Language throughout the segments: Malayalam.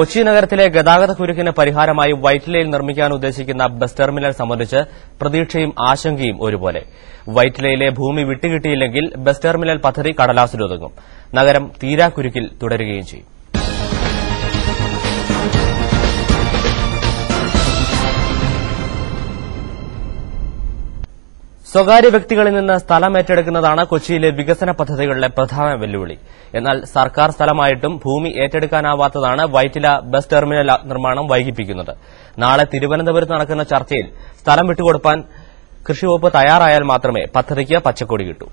കൊച്ചി നഗരത്തിലെ ഗതാഗതക്കുരുക്കിന് പരിഹാരമായി വൈറ്റിലയിൽ നിർമ്മിക്കാൻ ഉദ്ദേശിക്കുന്ന ബസ് ടെർമിനൽ സംബന്ധിച്ച് പ്രതീക്ഷയും ആശങ്കയും ഒരുപോലെ. വൈറ്റിലയിലെ ഭൂമി വിട്ടുകിട്ടിയില്ലെങ്കിൽ ബസ് ടെർമിനൽ പദ്ധതി കടലാസിലൊതുങ്ങും. നഗരം തീരാക്കുരുക്കിൽ തുടരുകയും ചെയ്യും. സ്വകാര്യ വ്യക്തികളിൽ നിന്ന് സ്ഥലം ഏറ്റെടുക്കുന്നതാണ് കൊച്ചിയിലെ വികസന പദ്ധതികളിലെ പ്രധാന വെല്ലുവിളി. എന്നാൽ സർക്കാർ സ്ഥലമായിട്ടും ഭൂമി ഏറ്റെടുക്കാനാവാത്തതാണ് വൈറ്റില ബസ് ടെർമിനൽ നിർമ്മാണം വൈകിപ്പിക്കുന്നത്. നാളെ തിരുവനന്തപുരത്ത് നടക്കുന്ന ചർച്ചയിൽ സ്ഥലം വിട്ടുകൊടുക്കാൻ കൃഷിവകുപ്പ് തയ്യാറായാൽ മാത്രമേ പദ്ധതിക്ക് പച്ചക്കൊടി കിട്ടൂ.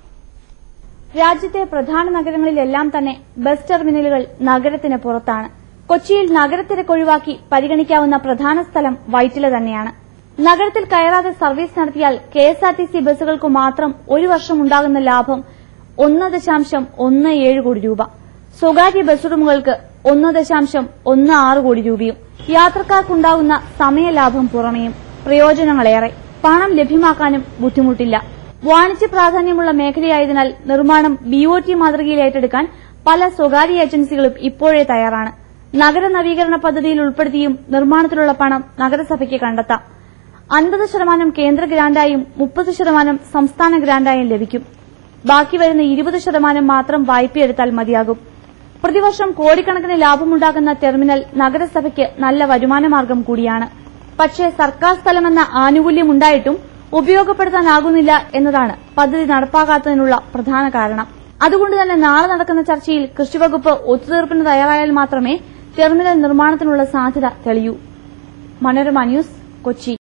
രാജ്യത്തെ പ്രധാന നഗരങ്ങളിലെല്ലാം തന്നെ ബസ് ടെർമിനലുകൾ നഗരത്തിന് പുറത്താണ്. കൊച്ചിയിൽ നഗരത്തിരക്ക് ഒഴിവാക്കി പരിഗണിക്കാവുന്ന പ്രധാന സ്ഥലം വൈറ്റില തന്നെയാണ്. നഗരത്തിൽ കയറാതെ സർവീസ് നടത്തിയാൽ കെഎസ്ആർടിസി ബസ്സുകൾക്ക് മാത്രം ഒരു വർഷം ഉണ്ടാകുന്ന ലാഭം 1.17 കോടി രൂപ. സ്വകാര്യ ബസ് ഉടമകൾക്ക് 1.16 കോടി രൂപയും. യാത്രക്കാർക്കുണ്ടാകുന്ന സമയലാഭം പുറമെയും പ്രയോജനങ്ങളേറെ. പണം ലഭ്യമാക്കാനും ബുദ്ധിമുട്ടില്ല. വാണിജ്യ പ്രാധാന്യമുള്ള മേഖലയായതിനാൽ നിർമ്മാണം ബിഒടി മാതൃകയിൽ ഏറ്റെടുക്കാൻ പല സ്വകാര്യ ഏജൻസികളും ഇപ്പോഴേ തയ്യാറാണ്. നഗര നവീകരണ പദ്ധതിയിൽ ഉൾപ്പെടുത്തിയും നിർമ്മാണത്തിലുള്ള പണം നഗരസഭയ്ക്ക് കണ്ടെത്താം. 50% കേന്ദ്ര ഗ്രാന്റായും 30% സംസ്ഥാന ഗ്രാന്റായും ലഭിക്കും. ബാക്കി വരുന്ന 20% മാത്രം വായ്പയെടുത്താൽ മതിയാകും. പ്രതിവർഷം കോടിക്കണക്കിന് ലാഭമുണ്ടാക്കുന്ന ടെർമിനൽ നഗരസഭയ്ക്ക് നല്ല വരുമാനമാർഗം കൂടിയാണ്. പക്ഷേ സർക്കാർ സ്ഥലമെന്ന ആനുകൂല്യമുണ്ടായിട്ടും ഉപയോഗപ്പെടുത്താനാകുന്നില്ല എന്നതാണ് പദ്ധതി നടപ്പാക്കാത്തതിനുള്ള പ്രധാന കാരണം. അതുകൊണ്ട് തന്നെ നാളെ നടക്കുന്ന ചർച്ചയിൽ കൃഷിവകുപ്പ് ഒത്തുതീർപ്പിന് തയ്യാറായാൽ മാത്രമേ ടെർമിനൽ നിർമ്മാണത്തിനുള്ള സാധ്യത തെളിയൂ. മനോരമ ന്യൂസ്, കൊച്ചി.